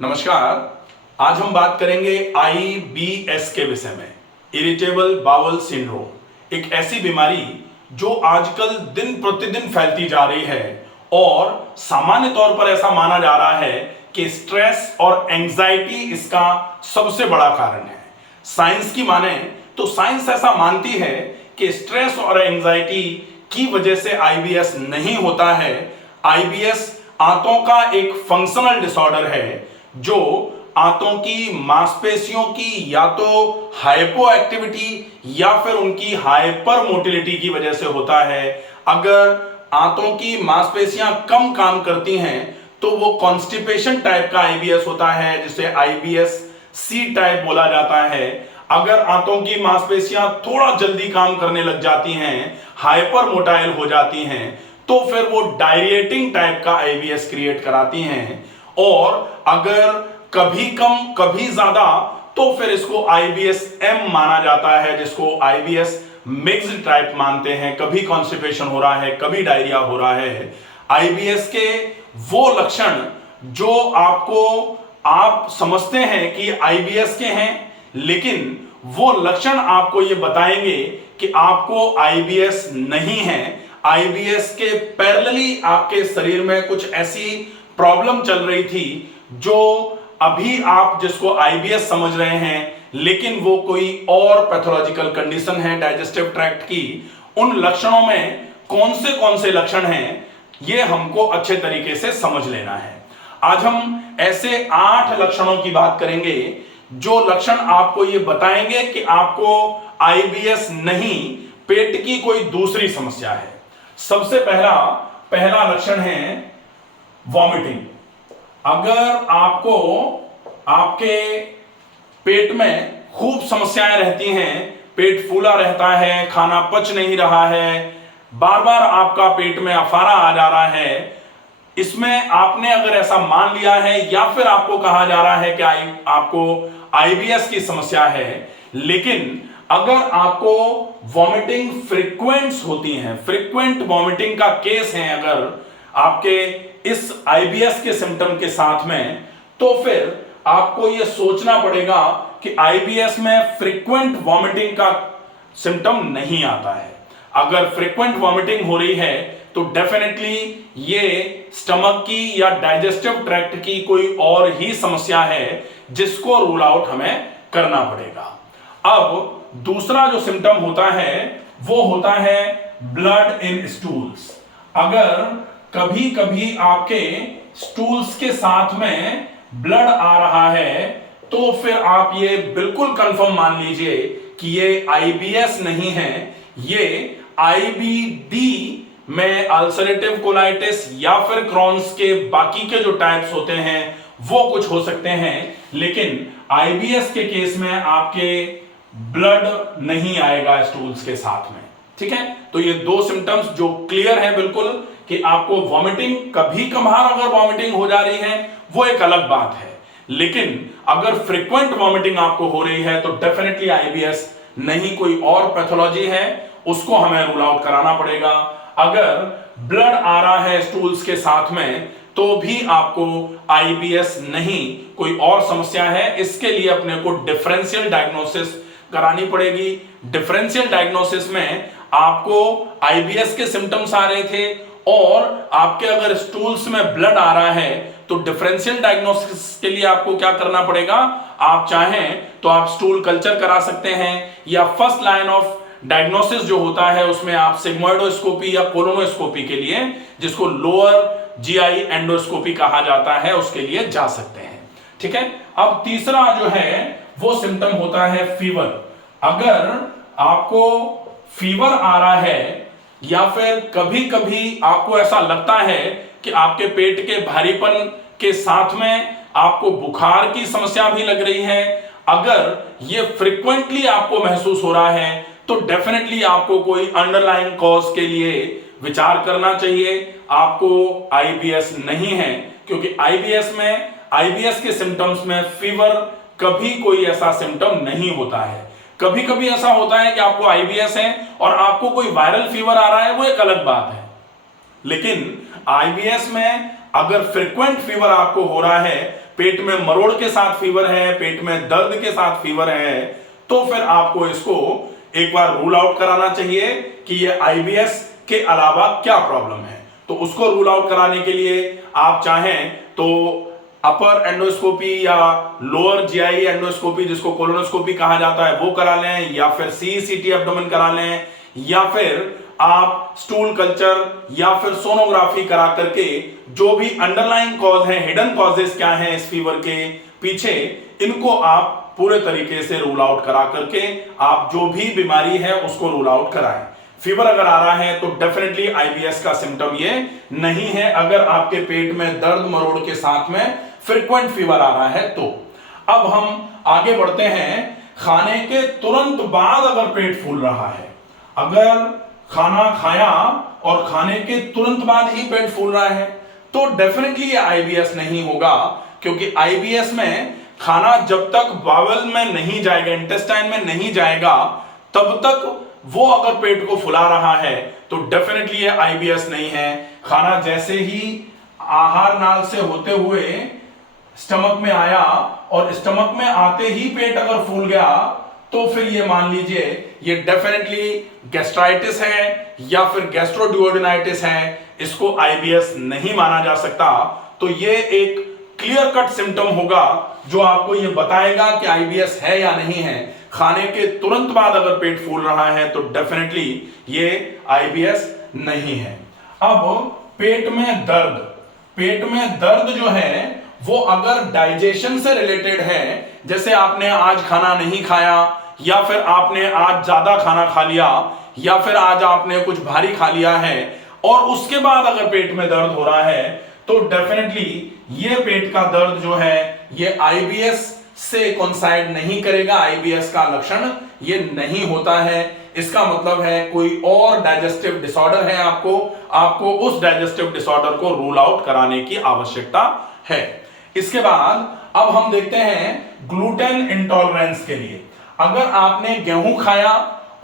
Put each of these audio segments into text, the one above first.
नमस्कार। आज हम बात करेंगे IBS के विषय में। इरिटेबल बाउल सिंड्रोम एक ऐसी बीमारी जो आजकल दिन प्रतिदिन फैलती जा रही है और सामान्य तौर पर ऐसा माना जा रहा है कि स्ट्रेस और एंजाइटी इसका सबसे बड़ा कारण है। साइंस की माने तो साइंस ऐसा मानती है कि स्ट्रेस और एंजाइटी की वजह से IBS नहीं होता है। IBS आंतों का एक फंक्शनल डिसऑर्डर है जो आंतों की मांसपेशियों की या तो हाइपो एक्टिविटी या फिर उनकी हाइपर मोटिलिटी की वजह से होता है। अगर आंतों की मांसपेशियां कम काम करती हैं तो वो कॉन्स्टिपेशन टाइप का IBS होता है, जिसे IBS C टाइप बोला जाता है। अगर आंतों की मांसपेशियां थोड़ा जल्दी काम करने लग जाती हैं, हाइपर मोटाइल हो जाती हैं, तो फिर वो डायरिएटिंग टाइप का IBS क्रिएट कराती हैं। और अगर कभी कम कभी ज्यादा तो फिर इसको IBS M माना जाता है, जिसको IBS मिक्स्ड टाइप मानते हैं। कभी कॉन्स्टिपेशन हो रहा है, कभी डायरिया हो रहा है। IBS के वो लक्षण जो आप समझते हैं कि IBS के हैं, लेकिन वो लक्षण आपको ये बताएंगे कि आपको IBS नहीं है। IBS के पैरेलली आपके शरीर में कुछ ऐसी प्रॉब्लम चल रही थी जो अभी आप जिसको IBS समझ रहे हैं, लेकिन वो कोई और पैथोलॉजिकल कंडीशन है डाइजेस्टिव ट्रैक्ट की। उन लक्षणों में कौन से लक्षण हैं, ये हमको अच्छे तरीके से समझ लेना है। आज हम ऐसे 8 लक्षणों की बात करेंगे जो लक्षण आपको ये बताएंगे कि आपको IBS नहीं, पेट की कोई दूसरी समस्या है। सबसे पहला लक्षण है वॉमिटिंग। अगर आपको आपके पेट में खूब समस्याएं रहती हैं, पेट फूला रहता है, खाना पच नहीं रहा है, बार बार आपका पेट में अफारा आ जा रहा है, इसमें आपने अगर ऐसा मान लिया है या फिर आपको कहा जा रहा है कि आपको IBS की समस्या है, लेकिन अगर आपको वॉमिटिंग फ्रीक्वेंट्स होती हैं, फ्रीक्वेंट वॉमिटिंग का केस है अगर आपके इस IBS के सिम्टम के साथ में, तो फिर आपको यह सोचना पड़ेगा कि IBS में फ्रीक्वेंट वॉमिटिंग का सिम्टम नहीं आता है। अगर फ्रीक्वेंट वॉमिटिंग हो रही है तो डेफिनेटली ये स्टमक की या डाइजेस्टिव ट्रैक्ट की कोई और ही समस्या है, जिसको रूल आउट हमें करना पड़ेगा। अब दूसरा जो सिम्टम होता है वो होता है ब्लड इन स्टूल्स। अगर कभी कभी आपके स्टूल्स के साथ में ब्लड आ रहा है तो फिर आप ये बिल्कुल कंफर्म मान लीजिए कि ये IBS नहीं है, ये IBD में अल्सरेटिव कोलाइटिस या फिर क्रॉन्स के बाकी के जो टाइप्स होते हैं वो कुछ हो सकते हैं, लेकिन IBS के केस में आपके ब्लड नहीं आएगा स्टूल्स के साथ में। ठीक है, तो ये 2 सिम्टम्स जो क्लियर है बिल्कुल कि आपको वॉमिटिंग, कभी कभार अगर वॉमिटिंग हो जा रही है वो एक अलग बात है, लेकिन अगर फ्रीक्वेंट वॉमिटिंग आपको हो रही है तो डेफिनेटली IBS नहीं, कोई और पैथोलॉजी है, उसको हमें रूल आउट कराना पड़ेगा। अगर ब्लड आ रहा है स्टूल्स के साथ में तो भी आपको IBS नहीं, कोई और समस्या है। इसके लिए अपने को डिफरेंशियल डायग्नोसिस करानी पड़ेगी। डिफरेंशियल डायग्नोसिस में आपको IBS के सिम्टम्स आ रहे थे और आपके अगर स्टूल्स में ब्लड आ रहा है तो डिफरेंशियल डायग्नोसिस के लिए आपको क्या करना पड़ेगा, आप चाहें तो आप स्टूल कल्चर करा सकते हैं, या फर्स्ट लाइन ऑफ डायग्नोसिस जो होता है उसमें आप सिग्मोइडोस्कोपी या कोलोनोस्कोपी के लिए, जिसको लोअर GI एंडोस्कोपी कहा जाता है, उसके लिए जा सकते हैं। ठीक है, अब तीसरा जो है वो सिम्टम होता है फीवर। अगर आपको फीवर आ रहा है या फिर कभी कभी आपको ऐसा लगता है कि आपके पेट के भारीपन के साथ में आपको बुखार की समस्या भी लग रही है, अगर ये फ्रीक्वेंटली आपको महसूस हो रहा है तो डेफिनेटली आपको कोई अंडरलाइन कॉज के लिए विचार करना चाहिए। आपको IBS नहीं है, क्योंकि IBS के सिम्टम्स में फीवर कभी कोई ऐसा सिम्टम नहीं होता है। कभी कभी ऐसा होता है कि आपको IBS है और आपको कोई वायरल फीवर आ रहा है, वो एक अलग बात है, लेकिन IBS में अगर फ्रीक्वेंट फीवर आपको हो रहा है पेट में मरोड़ के साथ फीवर है, पेट में दर्द के साथ फीवर है, तो फिर आपको इसको एक बार रूल आउट कराना चाहिए कि ये आईबीएस के अलावा क्या प्रॉब्लम है। तो उसको रूल आउट कराने के लिए आप चाहें तो अपर एंडोस्कोपी या लोअर जीआई एंडोस्कोपी, जिसको कोलोनोस्कोपी कहा जाता है, वो करा लें, या फिर सीईसीटी एब्डोमेन करा लें, या फिर आप स्टूल कल्चर या फिर सोनोग्राफी करा करके जो भी अंडरलाइंग कॉज है, हिडन कॉजेस क्या हैं इस फीवर के पीछे, इनको आप पूरे तरीके से रूल आउट करा करके आप जो भी बीमारी है उसको रूल आउट कराएं। फीवर अगर आ रहा है तो डेफिनेटली आईबीएस का सिम्टम ये नहीं है। अगर आपके पेट में दर्द मरोड़ के साथ में फ्रीक्वेंट फीवर आ रहा है तो। अब हम आगे बढ़ते हैं। खाने के तुरंत बाद अगर पेट फूल रहा है, अगर खाना खाया और खाने के तुरंत बाद ही पेट फूल रहा है, तो डेफिनेटली ये आईबीएस नहीं होगा, क्योंकि आईबीएस में खाना जब तक बावल में नहीं जाएगा, इंटेस्टाइन में नहीं जाएगा, तब तक वो अगर पेट को फुला रहा है तो डेफिनेटली ये आईबीएस नहीं है। खाना जैसे ही आहार नाल से होते हुए स्टमक में आया और स्टमक में आते ही पेट अगर फूल गया, तो फिर ये मान लीजिए ये डेफिनेटली गैस्ट्राइटिस है या फिर गैस्ट्रोड्यूओडेनाइटिस है, इसको आईबीएस नहीं माना जा सकता। तो ये एक क्लियर कट सिम्टम होगा जो आपको ये बताएगा कि आईबीएस है या नहीं है। खाने के तुरंत बाद अगर पेट फूल रहा है तो डेफिनेटली ये आईबीएस नहीं है। अब पेट में दर्द जो है वो अगर डाइजेशन से रिलेटेड है, जैसे आपने आज खाना नहीं खाया, या फिर आपने आज ज्यादा खाना खा लिया, या फिर आज आपने कुछ भारी खा लिया है और उसके बाद अगर पेट में दर्द हो रहा है, तो डेफिनेटली ये पेट का दर्द जो है ये आईबीएस से कोइंसाइड नहीं करेगा। आईबीएस का लक्षण ये नहीं होता है। इसका मतलब है कोई और डाइजेस्टिव डिसऑर्डर है, आपको उस डाइजेस्टिव डिसऑर्डर को रूल आउट कराने की आवश्यकता है। इसके बाद अब हम देखते हैं ग्लूटेन इंटॉलरेंस के लिए। अगर आपने गेहूं खाया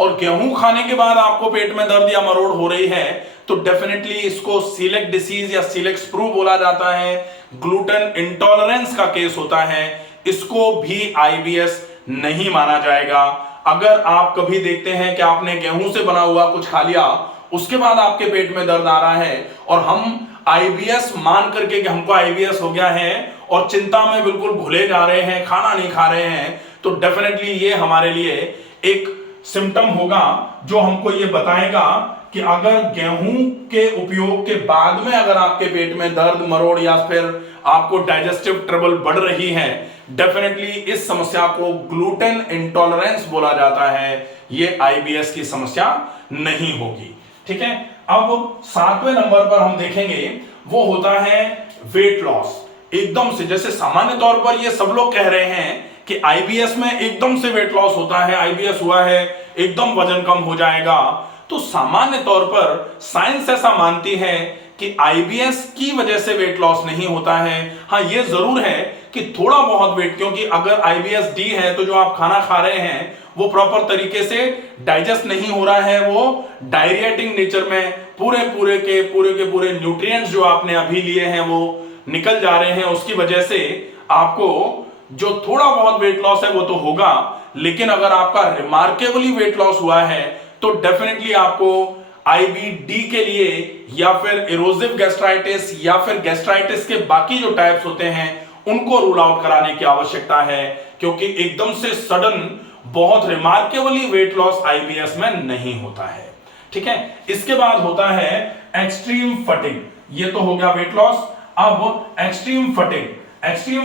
और गेहूं खाने के बाद आपको पेट में दर्द या मरोड़ हो रही है, तो डेफिनेटली इसको सीलेक डिसीज या सीलेक स्प्रू बोला जाता है। ग्लूटेन इंटॉलरेंस का केस होता है, इसको भी आईबीएस नहीं माना जाएगा। अगर आप कभी देखते हैं कि आपने गेहूं से बना हुआ कुछ खा लिया, उसके बाद आपके पेट में दर्द आ रहा है और हम आईबीएस मान करके कि हमको आईबीएस हो गया है और चिंता में बिल्कुल भूले जा रहे हैं, खाना नहीं खा रहे हैं, तो डेफिनेटली ये हमारे लिए एक सिम्टम होगा जो हमको ये बताएगा कि अगर गेहूं के उपयोग के बाद में अगर आपके पेट में दर्द मरोड़ या फिर आपको डाइजेस्टिव ट्रबल बढ़ रही है, डेफिनेटली इस समस्या को ग्लूटेन इंटॉलरेंस बोला जाता है। ये आईबीएस की समस्या नहीं होगी। ठीक है। अब 7वें नंबर पर हम देखेंगे, वो होता है वेट लॉस। एकदम से, जैसे सामान्य तौर पर ये सब लोग कह रहे हैं कि आईबीएस में एकदम से वेट लॉस होता है, आईबीएस हुआ है एकदम वजन कम हो जाएगा। तो सामान्य तौर पर साइंस ऐसा मानती है कि आईबीएस की वजह से वेट लॉस नहीं होता है। हाँ, ये जरूर है कि थोड़ा बहुत वेट, क्योंकि अगर आईबीएस डी है तो जो आप खाना खा रहे हैं वो प्रॉपर तरीके से डाइजेस्ट नहीं हो रहा है, वो डायरिएटिंग नेचर में पूरे के न्यूट्रिएंट्स जो आपने अभी लिए हैं वो निकल जा रहे हैं। उसकी वजह से आपको जो थोड़ा बहुत वेट लॉस है वो तो होगा, लेकिन अगर आपका रिमार्केबली वेट लॉस हुआ है तो डेफिनेटली आपको आईबीडी के लिए या फिर इरोजिव गैस्ट्राइटिस या फिर गैस्ट्राइटिस के बाकी जो टाइप्स होते हैं उनको रूल आउट कराने की आवश्यकता है, क्योंकि एकदम से सडन बहुत रिमार्केबली वेट लॉस आईबीएस में नहीं होता है। ठीक है। इसके बाद होता है एक्सट्रीम फटिग। ये तो हो गया वेट लॉस। अब एक्सट्रीम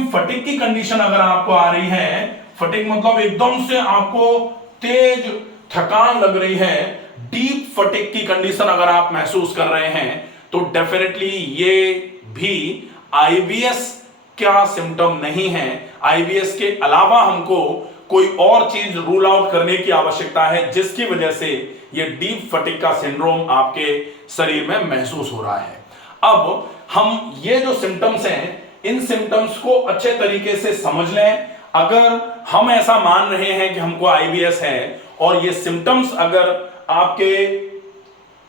फटिग की कंडीशन अगर आपको आ रही है, फटिग मतलब एकदम से आपको तेज थकान लग रही है, डीप फटिग की कंडीशन अगर आप महसूस कर रहे हैं, तो डेफिनेटली ये भी आईबीएस का सिम्टम नहीं है। आईबीएस के अलावा हमको कोई और चीज रूल आउट करने की आवश्यकता है जिसकी वजह से ये डीप फटिग का सिंड्रोम आपके शरीर में महसूस हो रहा है। अब हम ये जो सिम्टम्स हैं, इन सिम्टम्स को अच्छे तरीके से समझ लें। अगर हम ऐसा मान रहे हैं कि हमको आईबीएस है और ये सिम्टम्स अगर आपके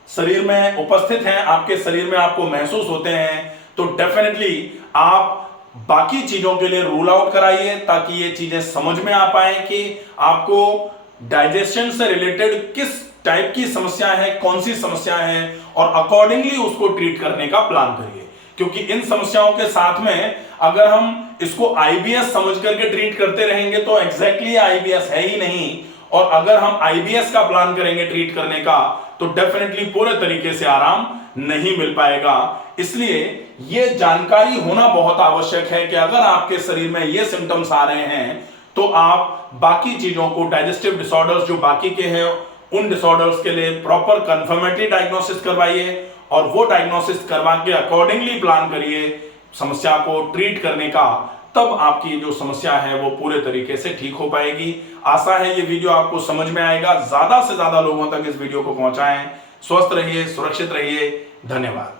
शरीर में उपस्थित हैं, आपके शरीर में आपको महसूस होते हैं, तो डेफिनेटली आप बाकी चीजों के लिए रूल आउट कराइए, ताकि ये चीजें समझ में आ पाए कि आपको डाइजेशन से रिलेटेड किस टाइप की समस्या है, कौन सी समस्या है, और अकॉर्डिंगली उसको ट्रीट करने का प्लान करिए। क्योंकि इन समस्याओं के साथ में अगर हम इसको आईबीएस समझ करके ट्रीट करते रहेंगे तो एग्जैक्टली आईबीएस है ही नहीं, और अगर हम आईबीएस का प्लान करेंगे ट्रीट करने का तो डेफिनेटली पूरे तरीके से आराम नहीं मिल पाएगा। इसलिए यह जानकारी होना बहुत आवश्यक है कि अगर आपके शरीर में ये सिम्टम्स आ रहे हैं तो आप बाकी चीजों को, डाइजेस्टिव डिसऑर्डर्स जो बाकी के हैं, उन डिसऑर्डर्स के लिए प्रॉपर कंफर्मेटरी डायग्नोसिस करवाइए, और वो डायग्नोसिस करवा के अकॉर्डिंगली प्लान करिए समस्या को ट्रीट करने का। तब आपकी जो समस्या है वो पूरे तरीके से ठीक हो पाएगी। आशा है ये वीडियो आपको समझ में आएगा। ज्यादा से ज्यादा लोगों तक इस वीडियो को पहुंचाएं। स्वस्थ रहिए, सुरक्षित रहिए। धन्यवाद।